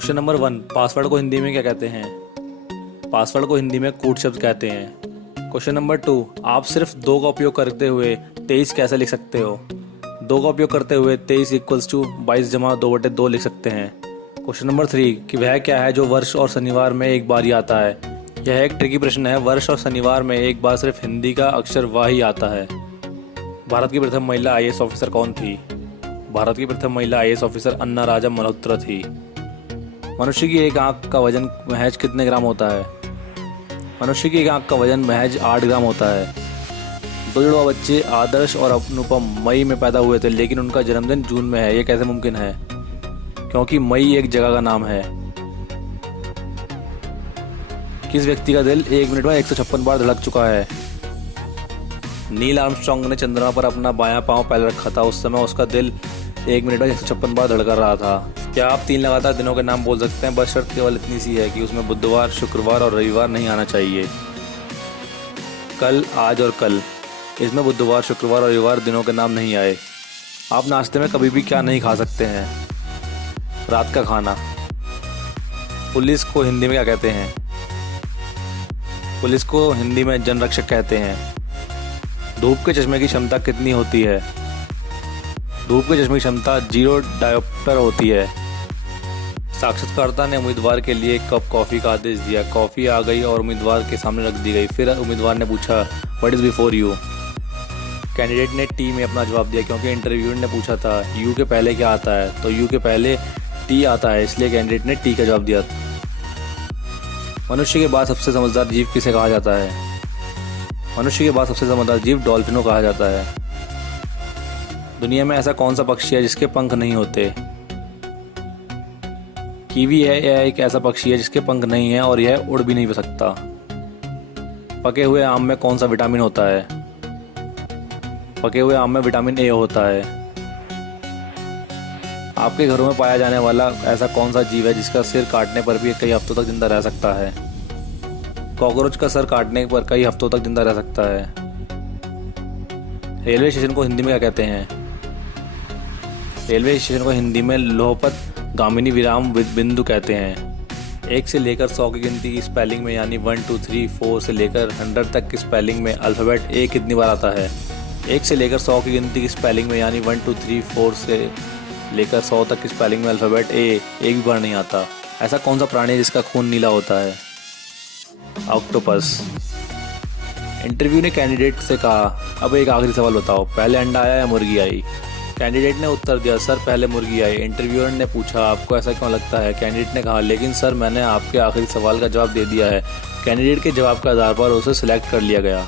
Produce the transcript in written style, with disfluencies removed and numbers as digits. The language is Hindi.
क्वेश्चन नंबर 1, पासवर्ड को हिंदी में क्या कहते हैं? पासवर्ड को हिंदी में कूट शब्द कहते हैं। क्वेश्चन नंबर 2, आप सिर्फ 2 का उपयोग करते हुए 23 कैसे लिख सकते हो? 2 का उपयोग करते हुए 23 इक्वल्स टू 22 जमा 2/2 लिख सकते हैं। क्वेश्चन नंबर 3, कि वह क्या है जो वर्ष और शनिवार में एक बार ही आता है? यह एक ट्रिकी प्रश्न है। वर्ष और शनिवार में एक बार सिर्फ हिंदी का अक्षर वाह ही आता है। भारत की प्रथम महिला IAS ऑफिसर कौन थी? भारत की प्रथम महिला IAS ऑफिसर अन्ना राजा मल्होत्रा थी। मनुष्य की एक आंख का वजन महज कितने ग्राम होता है? मनुष्य की एक आंख का वजन महज 8 ग्राम होता है। 2 जुड़वा बच्चे आदर्श और अनुपम मई में पैदा हुए थे, लेकिन उनका जन्मदिन जून में है। ये कैसे मुमकिन है? क्योंकि मई एक जगह का नाम है। किस व्यक्ति का दिल 1 मिनट में 156 बार धड़क चुका है? नील आर्मस्ट्रॉन्ग ने चंद्रमा पर अपना बायां पांव पहले रखा था। उस समय उसका दिल 1 मिनट में 156 बार धड़क रहा था। क्या आप 3 लगातार दिनों के नाम बोल सकते हैं? बस शर्त केवल इतनी सी है कि उसमें बुधवार, शुक्रवार और रविवार नहीं आना चाहिए। कल, आज और कल, इसमें बुधवार, शुक्रवार और रविवार दिनों के नाम नहीं आए। आप नाश्ते में कभी भी क्या नहीं खा सकते हैं? रात का खाना। पुलिस को हिंदी में क्या कहते हैं? पुलिस को हिंदी में जनरक्षक कहते हैं। धूप के चश्मे की क्षमता कितनी होती है? धूप के चश्मे की क्षमता 0 डायोप्टर होती है। साक्षात्कारकर्ता ने उम्मीदवार के लिए 1 कप कॉफ़ी का आदेश दिया। कॉफ़ी आ गई और उम्मीदवार के सामने रख दी गई। फिर उम्मीदवार ने पूछा, what is before you? Candidate ने टी में अपना जवाब दिया, क्योंकि इंटरव्यूअर ने पूछा था यू के पहले क्या आता है, तो यू के पहले टी आता है, इसलिए कैंडिडेट ने टी का जवाब दिया। मनुष्य के बाद सबसे समझदार जीव किसे कहा जाता है? मनुष्य के बाद सबसे समझदार जीव डॉल्फिन को कहा जाता है। दुनिया में ऐसा कौन सा पक्षी है जिसके पंख नहीं होते? कीवी है। यह एक ऐसा पक्षी है जिसके पंख नहीं है और यह उड़ भी नहीं सकता। पके हुए आम में कौन सा विटामिन होता है? पके हुए आम में विटामिन A होता है। आपके घरों में पाया जाने वाला ऐसा कौन सा जीव है जिसका सिर काटने पर भी कई हफ्तों तक जिंदा रह सकता है? कॉकरोच का सर काटने पर कई हफ्तों तक जिंदा रह सकता है। रेलवे स्टेशन को हिंदी में क्या कहते हैं? रेलवे स्टेशन को हिंदी में लोहपत गामिनी विराम बिंदु कहते हैं। 1 से लेकर 100 की गिनती की स्पेलिंग में, यानी 1 2 3 4 से लेकर 100 तक की स्पेलिंग में अल्फ़ाबेट A कितनी बार आता है? 1 से लेकर 100 की गिनती की स्पेलिंग में, यानी 1 2 3 4 से लेकर 100 तक की स्पेलिंग में अल्फ़ाबेट A एक भी बार नहीं आता। ऐसा कौन सा प्राणी है जिसका खून नीला होता है? ऑक्टोपस। इंटरव्यू ने कैंडिडेट से कहा, अब एक आखिरी सवाल बताओ, पहले अंडा आया या मुर्गी आई? कैंडिडेट ने उत्तर दिया, सर पहले मुर्गी आई। इंटरव्यूअर ने पूछा, आपको ऐसा क्यों लगता है? कैंडिडेट ने कहा, लेकिन सर मैंने आपके आखिरी सवाल का जवाब दे दिया है। कैंडिडेट के जवाब के आधार पर उसे सिलेक्ट कर लिया गया।